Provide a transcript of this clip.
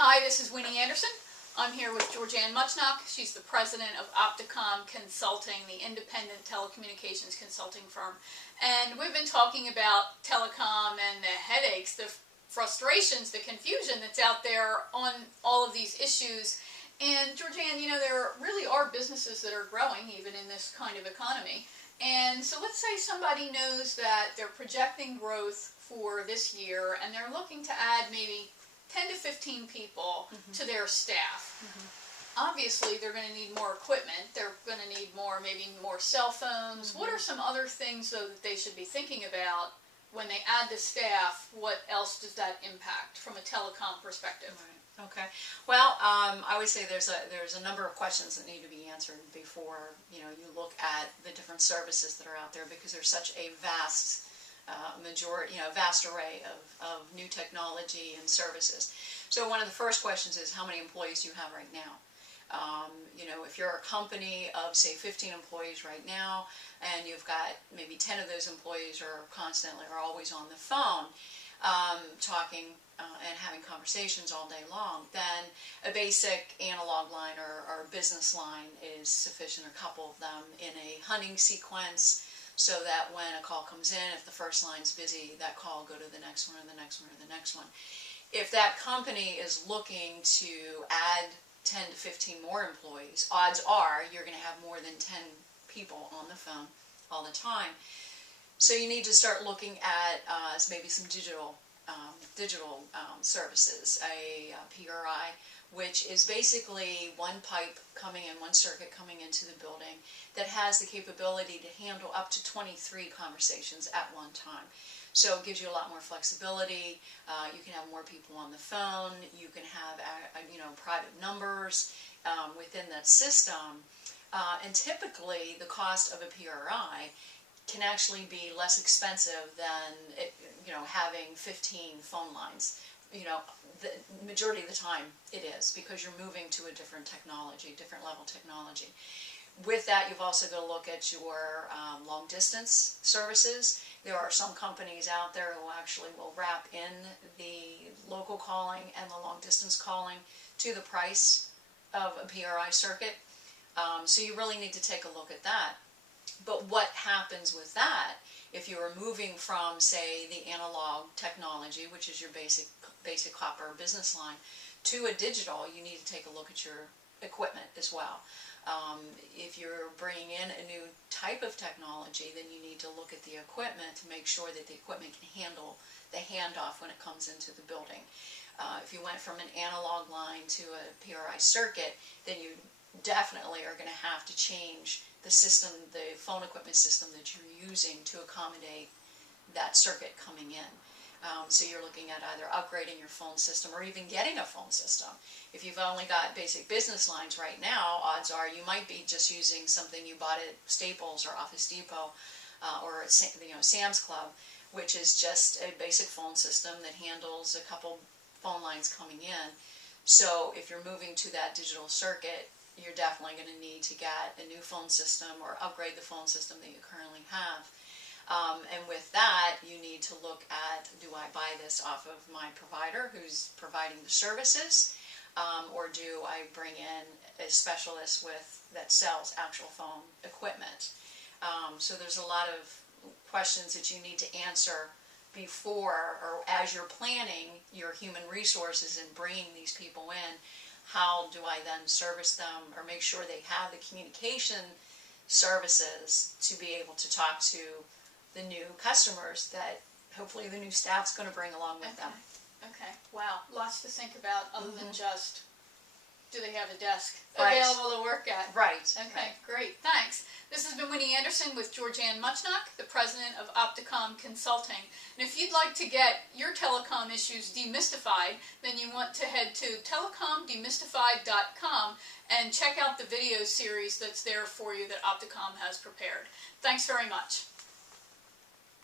Hi, this is Winnie Anderson. I'm here with Georgianne Muchnock. She's the president of Opticom Consulting, the independent telecommunications consulting firm. And we've been talking about telecom and the headaches, the frustrations, the confusion that's out there on all of these issues. And Georgianne, you know, there really are businesses that are growing even in this kind of economy. And so let's say somebody knows that they're projecting growth for this year and they're looking to add maybe 10 to 15 people to their staff. Obviously, they're going to need more equipment. They're going to need maybe more cell phones. What are some other things, though, that they should be thinking about when they add the staff? What else does that impact from a telecom perspective? Right. Okay. Well, I would say there's a number of questions that need to be answered before you look at the different services that are out there, because there's such a vast vast array of new technology and services. So one of the first questions is, how many employees do you have right now? If you're a company of, say, 15 employees right now, and you've got maybe 10 of those employees are always on the phone, talking and having conversations all day long, then a basic analog line or business line is sufficient, a couple of them in a hunting sequence, so that when a call comes in, if the first line's busy, that call will go to the next one, or the next one, or the next one. If that company is looking to add 10 to 15 more employees, odds are you're going to have more than 10 people on the phone all the time. So you need to start looking at maybe some digital services, a PRI, which is basically one pipe coming in, one circuit coming into the building that has the capability to handle up to 23 conversations at one time. So it gives you a lot more flexibility. You can have more people on the phone. You can have private numbers within that system. And typically the cost of a PRI can actually be less expensive than having 15 phone lines. The majority of the time it is, because you're moving to a different technology, different level technology. With that, you've also got to look at your long distance services. There are some companies out there who actually will wrap in the local calling and the long distance calling to the price of a PRI circuit. So you really need to take a look at that. But what happens with that, if you are moving from, say, the analog technology, which is your basic copper business line, to a digital, you need to take a look at your equipment as well. If you're bringing in a new type of technology, then you need to look at the equipment to make sure that the equipment can handle the handoff when it comes into the building. If you went from an analog line to a PRI circuit, then you definitely are going to have to change the system, the phone equipment system that you're using to accommodate that circuit coming in. So you're looking at either upgrading your phone system or even getting a phone system. If you've only got basic business lines right now, odds are you might be just using something you bought at Staples or Office Depot or at Sam's Club, which is just a basic phone system that handles a couple phone lines coming in. So if you're moving to that digital circuit, you're definitely going to need to get a new phone system or upgrade the phone system that you currently have. And with that, you need to look at, do I buy this off of my provider who's providing the services, or do I bring in a specialist that sells actual phone equipment? So there's a lot of questions that you need to answer before, or as you're planning your human resources and bringing these people in. How do I then service them or make sure they have the communication services to be able to talk to the new customers that hopefully the new staff's going to bring along with them. Okay. Wow. Lots to think about other than just, do they have a desk Right. available to work at? Right. Okay, great. Thanks. This has been Winnie Anderson with Georgianne Muchnock, the president of Opticom Consulting. And if you'd like to get your telecom issues demystified, then you want to head to telecomdemystified.com and check out the video series that's there for you that Opticom has prepared. Thanks very much.